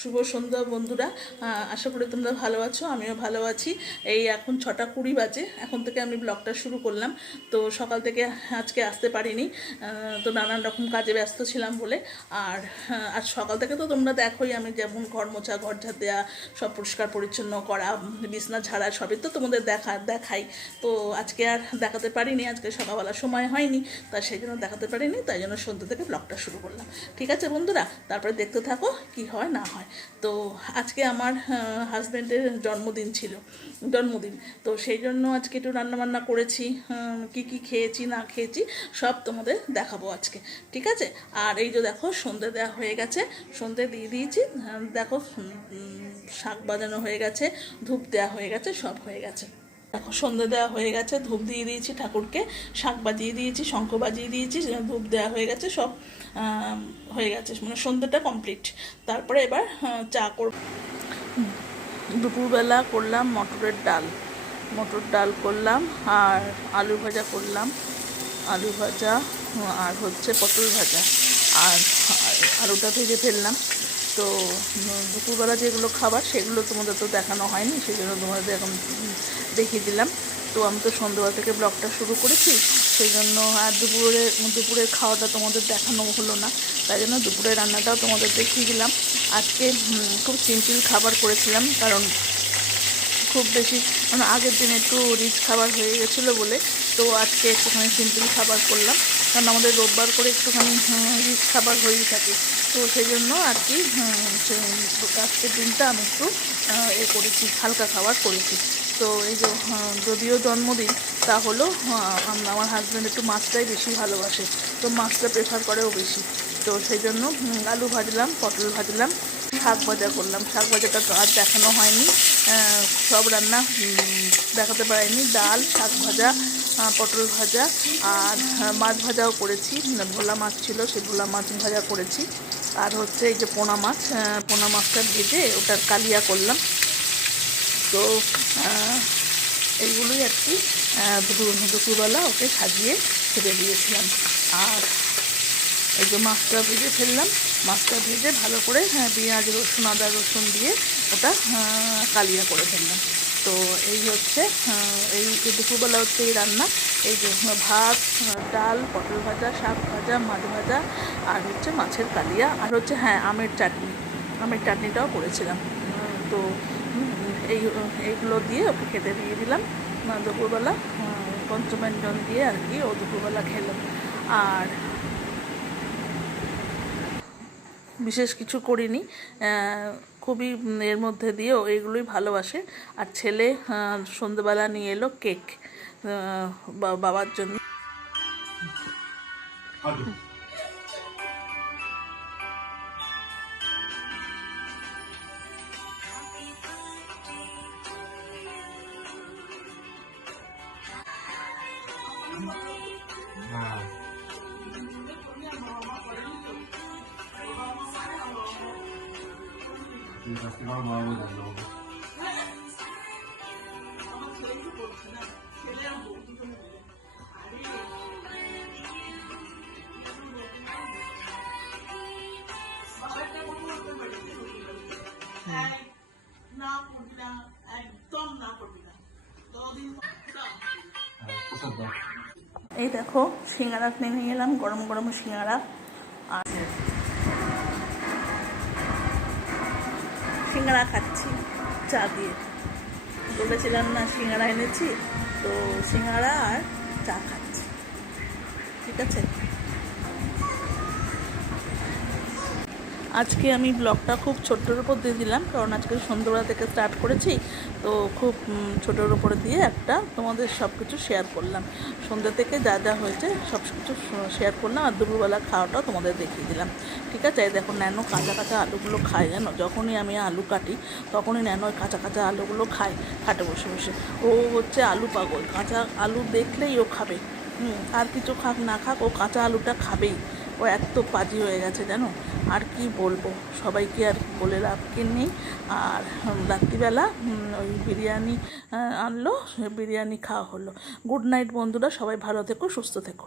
শুভ সন্ধ্যা বন্ধুরা। আশা করি তোমরা ভালো আছো, আমিও ভালো আছি। এই এখন 6:20 বাজে, এখন থেকে আমি ব্লগটা শুরু করলাম। তো সকাল থেকে আজকে আসতে পারিনি, তো নানান রকম কাজে ব্যস্ত ছিলাম বলে। আর আজ সকাল থেকে তো তোমরা দেখোই, আমি যেমন ঘর মোছা, ঘর ঝাড় দেওয়া, সব পরিষ্কার পরিচ্ছন্ন করা, বিছনা ঝাড়া, সবই তো তোমাদের দেখাই। তো আজকে আর দেখাতে পারিনি, আজকে সকালবেলা সময় হয়নি, তা সেই জন্য দেখাতে পারিনি, তাই জন্য সন্ধ্যা থেকে ব্লগটা শুরু করলাম। ঠিক আছে বন্ধুরা, তারপরে দেখতে থাকো কি হয় না হয়। তো আজকে আমার হাজব্যান্ডের জন্মদিন, তো সেই জন্য আজকে একটু রান্নাবান্না করেছি। কি কি খেয়েছি না খেয়েছি সব তোমাদের দেখাবো আজকে, ঠিক আছে। আর এই যে দেখো, সন্ধে দেওয়া হয়ে গেছে, সন্ধে দিয়ে দিয়েছি। দেখো, শাক বাজানো হয়ে গেছে, ধূপ দেওয়া হয়ে গেছে, সব হয়ে গেছে। দেখো, সন্ধে দেওয়া হয়ে গেছে, ধূপ দিয়ে দিয়েছি ঠাকুরকে, শাক বাজিয়ে দিয়েছি, শঙ্খ বাজিয়ে দিয়েছি, ধূপ দেওয়া হয়ে গেছে, সব হয়ে গেছে, মানে সন্ধ্যেটা কমপ্লিট। তারপরে এবার চা করব। দুপুরবেলা করলাম মটর ডাল করলাম, আর আলু ভাজা করলাম, আর হচ্ছে পটল ভাজা, আর আলুটা ভেজে ফেললাম। তো দুপুরবেলা যেগুলো খাবার সেগুলো তোমাদের তো দেখানো হয়নি, সেই জন্য তোমাদের এখন দেখিয়ে দিলাম। তো আমি তো সন্ধ্যাবেলা থেকে ব্লগটা শুরু করেছি, সেই জন্য আর দুপুরের খাওয়াটা তোমাদের দেখানো হলো না, তাই জন্য দুপুরের রান্নাটাও তোমাদের দেখিয়ে দিলাম। আজকে খুব সিম্পল খাবার করেছিলাম, কারণ খুব বেশি মানে আগের দিন একটু রিচ খাবার হয়ে গেছিলো বলে, তো আজকে একটুখানি সিম্পল খাবার করলাম, কারণ আমাদের রোববার করে একটুখানি রিচ খাবার হয়েই থাকে। তো সেই জন্য আর কি আজকের দিনটা আমি একটু করেছি, হালকা খাবার করেছি। তো এই যে যদিও জন্মদিন, তা হলো আমার হাজব্যান্ড একটু মাছটাই বেশি ভালোবাসে, তো মাছটা প্রেফার করেও বেশি। তো সেই জন্য আলু ভাজলাম, পটল ভাজলাম, শাক ভাজা করলাম। শাক ভাজাটা তো আর দেখানো হয়নি, সব রান্না দেখাতে পারিনি। ডাল, শাক ভাজা, পটল ভাজা, আর মাছ ভাজাও করেছি, ভোলা মাছ ছিল, সেই ভোলা মাছ ভাজা করেছি। আর হচ্ছে এই যে পোনা মাছটা ভেজে ওটার কালিয়া করলাম। তো এইগুলোই আর কি দুপুরবেলা ওকে সাজিয়ে ছেড়ে দিয়েছিলাম। আর এই যে মাছটা ভেজে ফেললাম, মাছটা ভেজে ভালো করে পেঁয়াজ, রসুন, আদা রসুন দিয়ে ওটা কালিয়া করে ফেললাম। তো এই হচ্ছে এই দুপুরবেলা হচ্ছে এই রান্না। এই যে ভাত, ডাল, পটল ভাজা, শাক ভাজা, মাছ ভাজা, আর হচ্ছে মাছের কালিয়া, আর হচ্ছে আমের চাটনিটাও করেছিলাম। তো এইগুলো দিয়ে ওকে খেতে দিয়ে দিলাম দুপুরবেলা, পঞ্চব্যঞ্জন দিয়ে আর কি ও দুপুরবেলা খেলো। আর বিশেষ কিছু করিনি, খুবই এর মধ্যে দিয়েও এইগুলোই ভালোবাসে। আর ছেলে সন্ধ্যেবেলা নিয়ে এলো কেক বাবার জন্য। এই দেখো, সিঙ্গারা নিয়ে এলাম, গরম গরম সিঙ্গারা। আর সিঙ্গারা খাচ্ছি চা দিয়ে, বলেছিলাম না সিঙ্গারা এনেছি, তো সিঙ্গারা আর চা খাচ্ছি, ঠিক আছে। আজকে আমি ব্লগটা খুব ছোট্টোর উপর দিয়ে দিলাম, কারণ আজকে সন্ধ্যাবেলা থেকে স্টার্ট করেছি, তো খুব ছোটোর উপরে দিয়ে একটা তোমাদের সব কিছু শেয়ার করলাম। সন্ধ্যা থেকে যা যা হয়েছে সব কিছু শেয়ার করলাম, আর দুপুরবেলা খাওয়াটাও তোমাদের দেখিয়ে দিলাম, ঠিক আছে। দেখো, ন্যানো কাঁচা আলুগুলো খায়, জানো, যখনই আমি আলু কাটি তখনই ন্যানো কাঁচা আলুগুলো খায় খাটে বসে বসে। ও হচ্ছে আলু পাগল, কাঁচা আলু দেখলেই ও খাবে, আর কিছু খাক না খাক ও কাঁচা আলুটা খাবেই। ও এত পাজি হয়ে গেছে জানো, আর কি বলবো, সবাইকে আর বলে লাভ কি নেই। আর রাত্রিবেলা ওই বিরিয়ানি আনলো, বিরিয়ানি খাওয়া হলো। গুড নাইট বন্ধুরা, সবাই ভালো থেকো, সুস্থ থেকো।